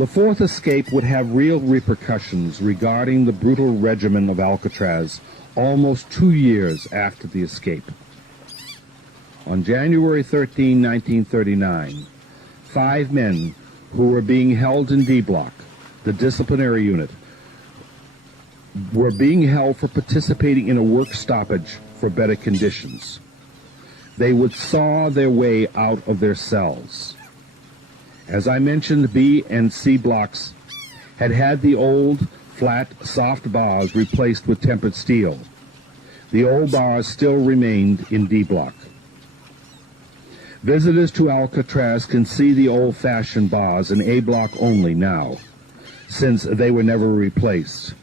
The fourth escape would have real repercussions regarding the brutal regimen of Alcatraz almost 2 years after the escape. On January 13, 1939, 5 men who were being held in D Block, the disciplinary unit, were being held for participating in a work stoppage for better conditions. They would saw their way out of their cells. As I mentioned, B and C blocks had had the old, flat, soft bars replaced with tempered steel. The old bars still remained in D block. Visitors to Alcatraz can see the old-fashioned bars in A block only now, since they were never replaced.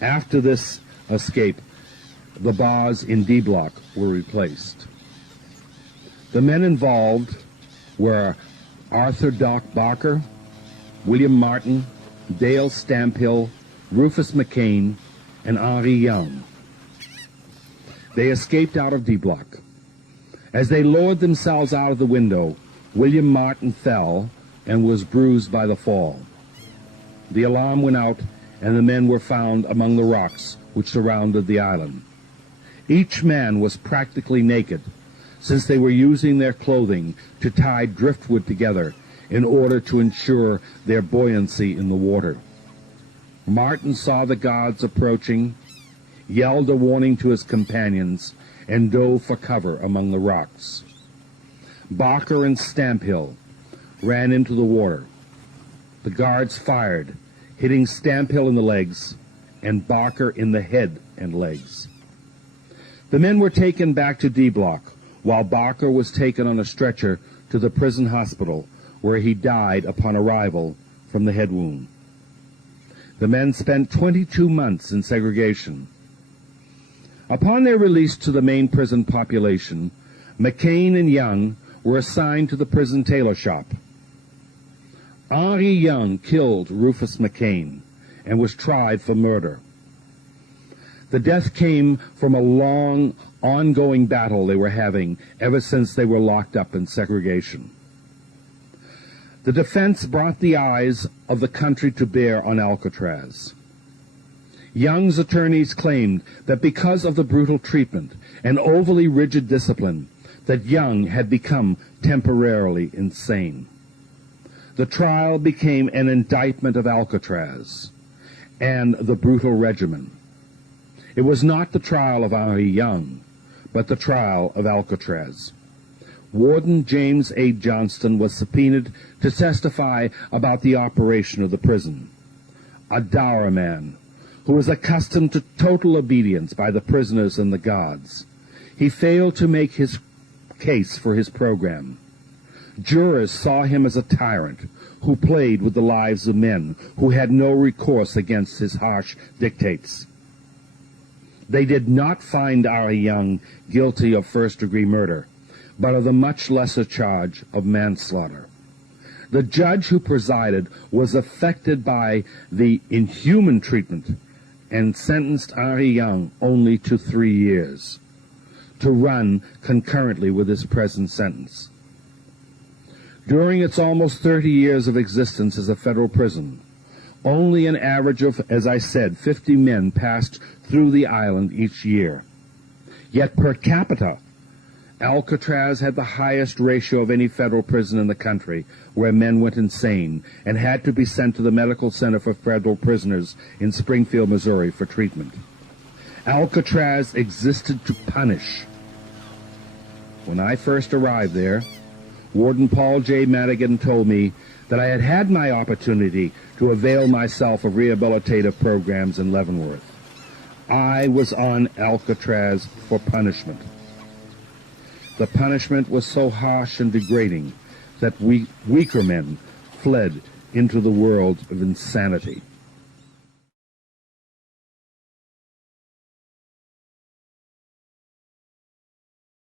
After this escape, the bars in D block were replaced. The men involved were Arthur Doc Barker, William Martin, Dale Stamphill, Rufus McCain, and Henri Young. They escaped out of D block. As they lowered themselves out of the window, William Martin fell and was bruised by the fall. The alarm went out, and the men were found among the rocks which surrounded the island. Each man was practically naked, since they were using their clothing to tie driftwood together in order to ensure their buoyancy in the water. Martin saw the guards approaching, yelled a warning to his companions, and dove for cover among the rocks. Barker and Stamphill ran into the water. The guards fired, hitting Stamphill in the legs and Barker in the head and legs. The men were taken back to D block, while Barker was taken on a stretcher to the prison hospital, where he died upon arrival from the head wound. The men spent 22 months in segregation. Upon their release to the main prison population, McCain and Young were assigned to the prison tailor shop. Henri Young killed Rufus McCain and was tried for murder. The death came from a long, ongoing battle they were having ever since they were locked up in segregation. The defense brought the eyes of the country to bear on Alcatraz. Young's attorneys claimed that because of the brutal treatment and overly rigid discipline, that Young had become temporarily insane. The trial became an indictment of Alcatraz and the brutal regimen. It was not the trial of Henri Young, but the trial of Alcatraz. Warden James A. Johnston was subpoenaed to testify about the operation of the prison. A dour man who was accustomed to total obedience by the prisoners and the guards, he failed to make his case for his program. Jurors saw him as a tyrant who played with the lives of men who had no recourse against his harsh dictates. They did not find Henri Young guilty of first-degree murder, but of the much lesser charge of manslaughter. The judge who presided was affected by the inhuman treatment and sentenced Henri Young only to 3 years, to run concurrently with his present sentence. During its almost 30 years of existence as a federal prison, only an average of, as I said, 50 men passed through the island each year. Yet per capita, Alcatraz had the highest ratio of any federal prison in the country, where men went insane and had to be sent to the Medical Center for Federal Prisoners in Springfield, Missouri for treatment. Alcatraz existed to punish. When I first arrived there, Warden Paul J. Madigan told me that I had had my opportunity to avail myself of rehabilitative programs in Leavenworth. I was on Alcatraz for punishment. The punishment was so harsh and degrading that weaker men fled into the world of insanity.